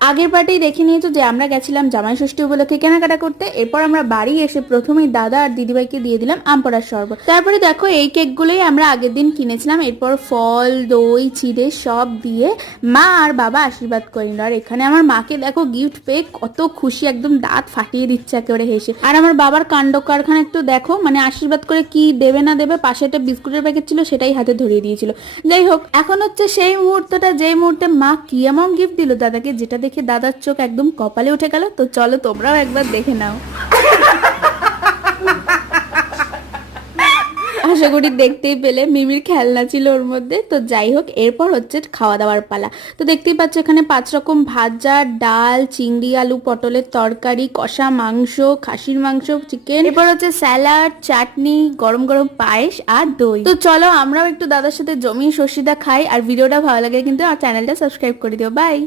আগের পার্টেই দেখে নিয়েছো যে আমরা গেছিলাম জামাই ষষ্ঠী উপলক্ষে কেনাকাটা করতে। এরপর আমরা বাড়ি এসে প্রথমেই দাদা আর দিদিভাইকে দিয়ে দিলাম আম পোড়ার শরবত। তারপরে দেখো এই কেকগুলোই আমরা আগের দিন কিনেছিলাম। এরপর ফল দই চিড়ে সব দিয়ে মা আর বাবা আশীর্বাদ করে নিল। আর এখানে আমার মাকে দেখো গিফট পেয়ে কত খুশি, একদম দাঁত ফাটিয়ে দিচ্ছে একেবারে হেসে। আর আমার বাবার কাণ্ড কারখানা একটু দেখো, মানে আশীর্বাদ করে কি দেবে না দেবে, পাশে একটা বিস্কুটের প্যাকেট ছিল সেটাই হাতে ধরিয়ে দিয়েছিল। যাই হোক, এখন হচ্ছে সেই মুহূর্তটা যেই মুহূর্তে মা কি এমন গিফট দিল দাদাকে, যেটা দেখে দাদার চোখ একদম কপালে উঠে গেল। তো চলো তোমরাও একবার দেখে নাও। আশা করি দেখতেই পেলে মিমির খেলনা ছিল ওর মধ্যে। তো যাই হোক, এরপর হচ্ছে খাওয়া দাওয়ার পালা। তো দেখতেই পাচ্ছ এখানে 5 রকম ভাজা, ডাল, চিংড়ি আলু পটলের তরকারি, কষা মাংস, খাসির মাংস, চিকেন, এরপর হচ্ছে স্যালাড, চাটনি, গরম গরম পায়েস আর দই। তো চলো আমরাও একটু দাদার সাথে জমিয়ে ষষ্ঠীটা খাই। আর ভিডিওটা ভালো লাগে কিন্তু আমার চ্যানেলটা সাবস্ক্রাইব করে দিও। বাই।